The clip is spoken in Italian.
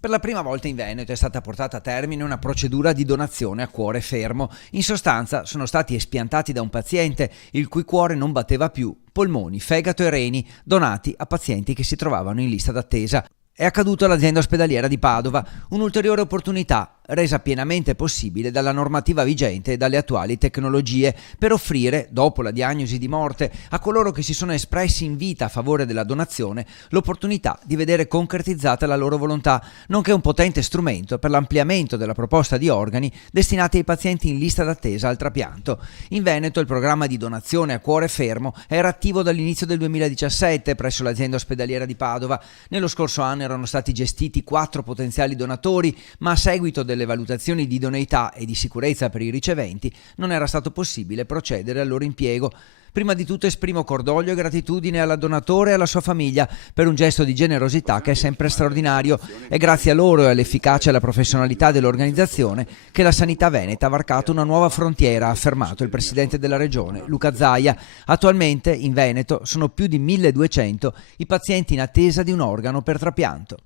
Per la prima volta in Veneto è stata portata a termine una procedura di donazione a cuore fermo. In sostanza sono stati espiantati da un paziente il cui cuore non batteva più polmoni, fegato e reni donati a pazienti che si trovavano in lista d'attesa. È accaduto all'azienda ospedaliera di Padova, un'ulteriore opportunità resa pienamente possibile dalla normativa vigente e dalle attuali tecnologie per offrire, dopo la diagnosi di morte, a coloro che si sono espressi in vita a favore della donazione, l'opportunità di vedere concretizzata la loro volontà, nonché un potente strumento per l'ampliamento della proposta di organi destinati ai pazienti in lista d'attesa al trapianto. In Veneto il programma di donazione a cuore fermo era attivo dall'inizio del 2017 presso l'azienda ospedaliera di Padova. Nello scorso anno erano stati gestiti 4 potenziali donatori, ma a seguito delle valutazioni di idoneità e di sicurezza per i riceventi non era stato possibile procedere al loro impiego. Prima di tutto esprimo cordoglio e gratitudine alla donatore e alla sua famiglia per un gesto di generosità che è sempre straordinario. È grazie a loro e all'efficacia e alla professionalità dell'organizzazione che la sanità veneta ha varcato una nuova frontiera, ha affermato il presidente della regione, Luca Zaia. Attualmente in Veneto sono più di 1200 i pazienti in attesa di un organo per trapianto.